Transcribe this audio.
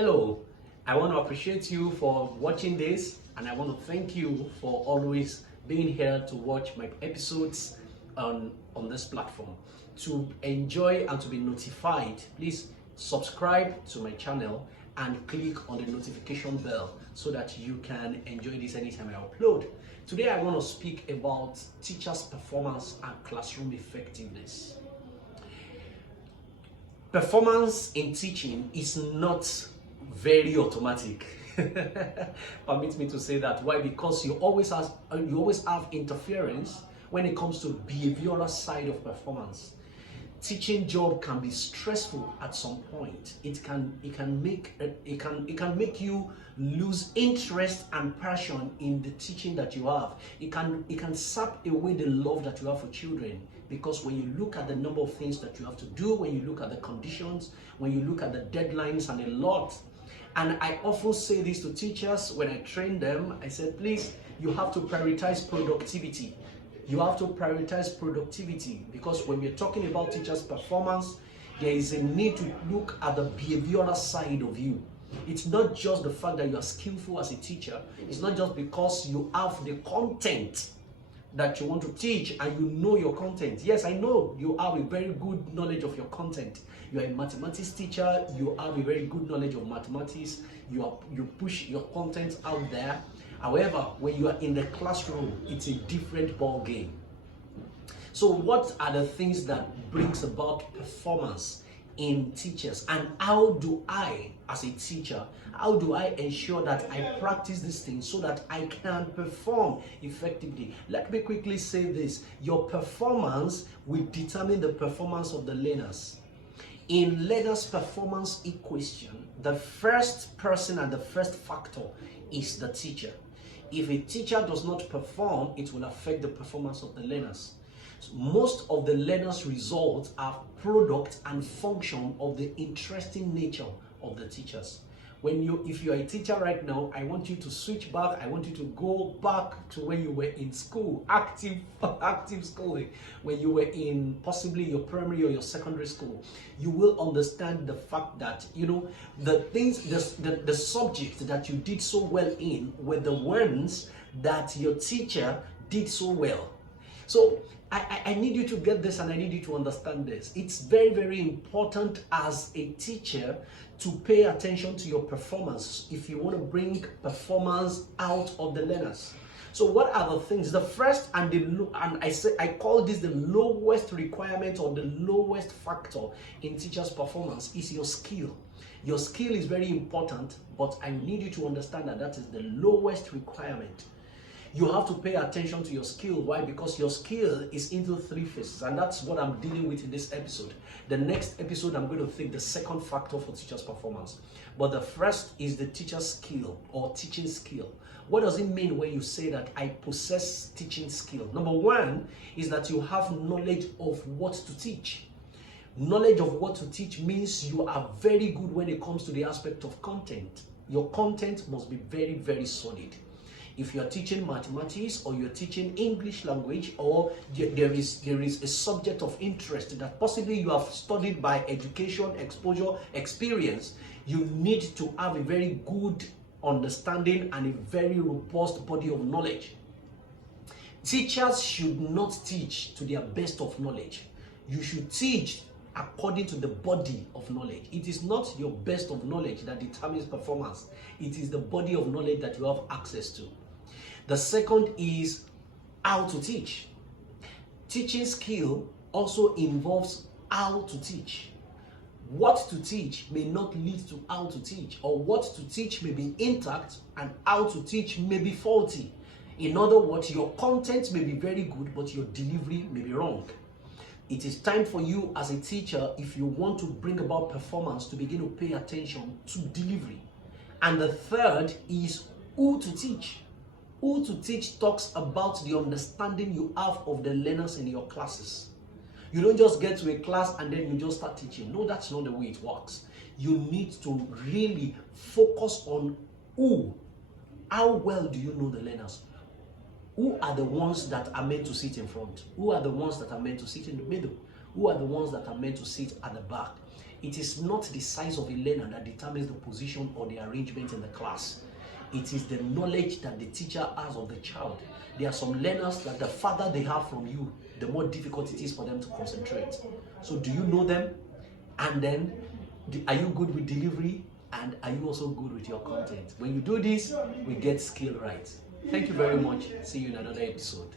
Hello, I want to appreciate you for watching this, and I want to thank you for always being here to watch my episodes on this platform. To enjoy and to be notified, please subscribe to my channel and click on the notification bell so that you can enjoy this anytime I upload. Today I want to speak about teachers' performance and classroom effectiveness. Performance in teaching is not very automatic. Permit me to say that. Why? Because you always have interference when it comes to behavioral side of performance. Teaching job can be stressful at some point. It can make you lose interest and passion in the teaching that you have. It can sap away the love that you have for children, because when you look at the number of things that you have to do, when you look at the conditions, when you look at the deadlines and a lot. And I often say this to teachers when I train them. I said, please, you have to prioritize productivity. You have to prioritize productivity, because when we're talking about teachers' performance, there is a need to look at the behavioral side of you. It's not just the fact that you are skillful as a teacher. It's not just because you have the content that you want to teach and you know your content. Yes, I know you have a very good knowledge of your content. You are a mathematics teacher, you have a very good knowledge of mathematics, you push your content out there. However, when you are in the classroom, it's a different ball game. So what are the things that brings about performance in teachers, and how do I, as a teacher, how do I ensure that I practice these things so that I can perform effectively? Let me quickly say this: your performance will determine the performance of the learners. In learners' performance equation, the first person and the first factor is the teacher. If a teacher does not perform, it will affect the performance of the learners. So most of the learners' results are product and function of the interesting nature of the teachers. If you are a teacher right now, I want you to switch back. I want you to go back to when you were in school, active schooling, when you were in possibly your primary or your secondary school. You will understand the fact that, the subjects that you did so well in were the ones that your teacher did so well. So I need you to get this, and I need you to understand this. It's very, very important as a teacher to pay attention to your performance if you want to bring performance out of the learners. So what are the things? The first I call this the lowest requirement or the lowest factor in teachers' performance is your skill. Your skill is very important, but I need you to understand that is the lowest requirement. You have to pay attention to your skill. Why? Because your skill is into three phases, and that's what I'm dealing with in this episode. The next episode, I'm going to take the second factor for teachers' performance. But the first is the teacher's skill or teaching skill. What does it mean when you say that I possess teaching skill? Number one is that you have knowledge of what to teach. Knowledge of what to teach means you are very good when it comes to the aspect of content. Your content must be very, very solid. If you're teaching mathematics or you're teaching English language, or there is a subject of interest that possibly you have studied by education, exposure, experience, you need to have a very good understanding and a very robust body of knowledge. Teachers should not teach to their best of knowledge. You should teach according to the body of knowledge. It is not your best of knowledge that determines performance. It is the body of knowledge that you have access to. The second is how to teach. Teaching skill also involves how to teach. What to teach may not lead to how to teach, or what to teach may be intact and how to teach may be faulty. In other words, your content may be very good, but your delivery may be wrong. It is time for you as a teacher, if you want to bring about performance, to begin to pay attention to delivery. And the third is who to teach. Who to teach talks about the understanding you have of the learners in your classes. You don't just get to a class and then you just start teaching. No, that's not the way it works. You need to really focus on who. How well do you know the learners? Who are the ones that are meant to sit in front? Who are the ones that are meant to sit in the middle? Who are the ones that are meant to sit at the back? It is not the size of a learner that determines the position or the arrangement in the class. It is the knowledge that the teacher has of the child. There are some learners that the farther they have from you, the more difficult it is for them to concentrate. So do you know them? And then, are you good with delivery? And are you also good with your content? When you do this, we get skill right. Thank you very much. See you in another episode.